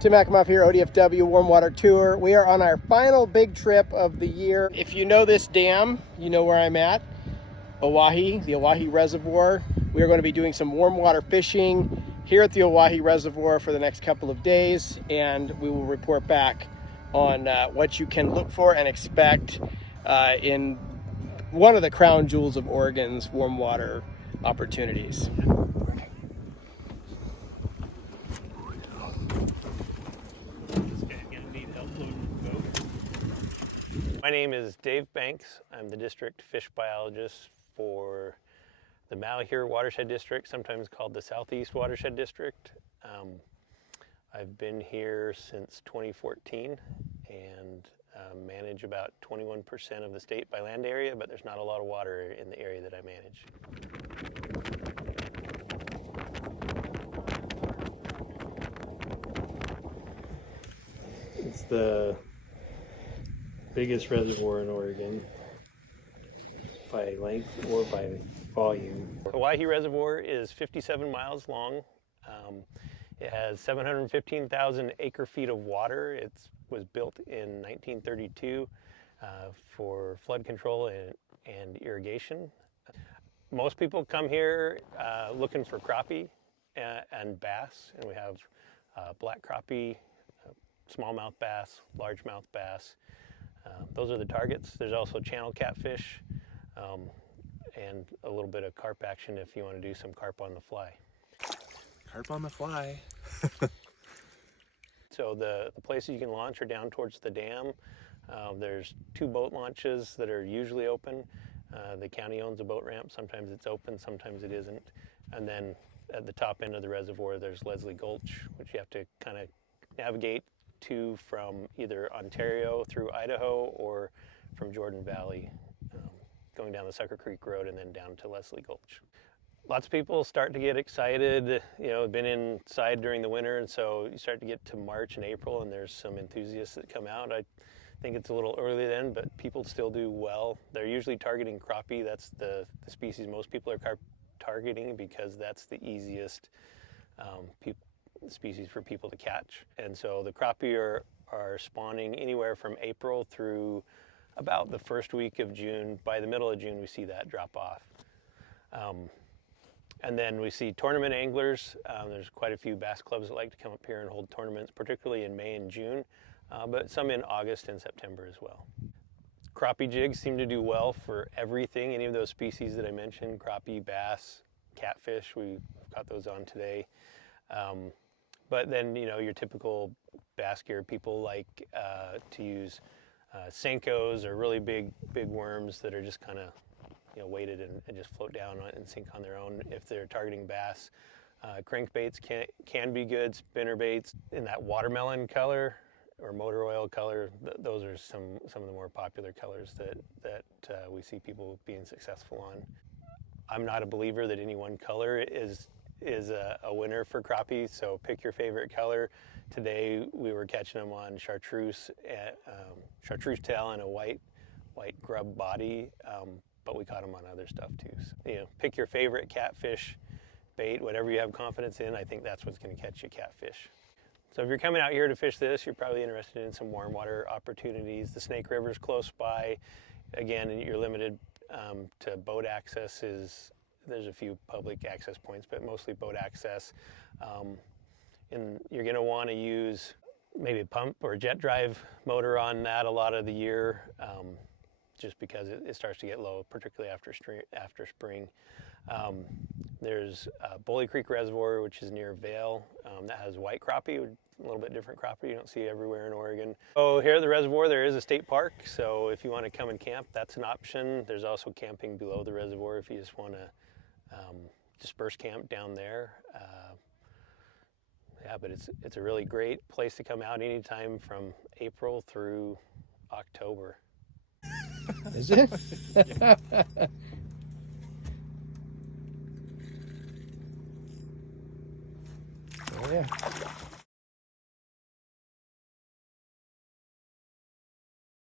Tim Akemoff here, ODFW Warm Water Tour. We are on our final big trip of the year. If you know this dam, you know where I'm at. Owyhee, the Owyhee Reservoir. We are going to be doing some warm water fishing here at the Owyhee Reservoir for the next couple of days, and we will report back on what you can look for and expect in one of the crown jewels of Oregon's warm water opportunities. My name is Dave Banks. I'm the district fish biologist for the Owyhee Watershed District, sometimes called the Southeast Watershed District. I've been here since 2014 and manage about 21% of the state by land area, but there's not a lot of water in the area that I manage. It's the biggest reservoir in Oregon by length or by volume. The Owyhee Reservoir is 57 miles long. It has 715,000 acre-feet of water. It was built in 1932 for flood control and irrigation. Most people come here looking for crappie and bass, and we have black crappie, smallmouth bass, largemouth bass. Those are the targets. There's also channel catfish and a little bit of carp action if you want to do some carp on the fly. Carp on the fly. So the places you can launch are down towards the dam. There's 2 boat launches that are usually open. The county owns a boat ramp. Sometimes it's open, sometimes it isn't. And then at the top end of the reservoir, there's Leslie Gulch, which you have to kind of navigate to from either Ontario through Idaho or from Jordan Valley, going down the Sucker Creek Road and then down to Leslie Gulch. Lots of people start to get excited, been inside during the winter, and so you start to get to March and April and there's some enthusiasts that come out. I think it's a little early then, but people still do well. They're usually targeting crappie. That's the species most people are targeting because that's the easiest species for people to catch. And so the crappie are spawning anywhere from April through about the first week of June. By the middle of June, we see that drop off. And then we see tournament anglers. There's quite a few bass clubs that like to come up here and hold tournaments, particularly in May and June, but some in August and September as well. Crappie jigs seem to do well for everything, any of those species that I mentioned, crappie, bass, catfish, we've got those on today. But then, your typical bass gear, people like to use Senkos or really big worms that are just kind of weighted and just float down and sink on their own. If they're targeting bass, crankbaits can be good. Spinner baits in that watermelon color or motor oil color, those are some of the more popular colors that we see people being successful on. I'm not a believer that any one color is a winner for crappie, so pick your favorite color. Today we were catching them on chartreuse tail and a white grub body, but we caught them on other stuff too. So, pick your favorite catfish bait, whatever you have confidence in. I think that's what's going to catch you catfish. So if you're coming out here to fish this, you're probably interested in some warm water opportunities. The Snake River's close by. Again, you're limited to boat access. There's a few public access points, but mostly boat access. And you're going to want to use maybe a pump or a jet drive motor on that a lot of the year, just because it starts to get low, particularly after spring. There's Bully Creek Reservoir, which is near Vail, that has white crappie, a little bit different crappie you don't see everywhere in Oregon. So here at the reservoir, there is a state park, so if you want to come and camp, that's an option. There's also camping below the reservoir if you just want to disperse camp down there. Yeah, but it's a really great place to come out anytime from April through October. Is it? Oh yeah.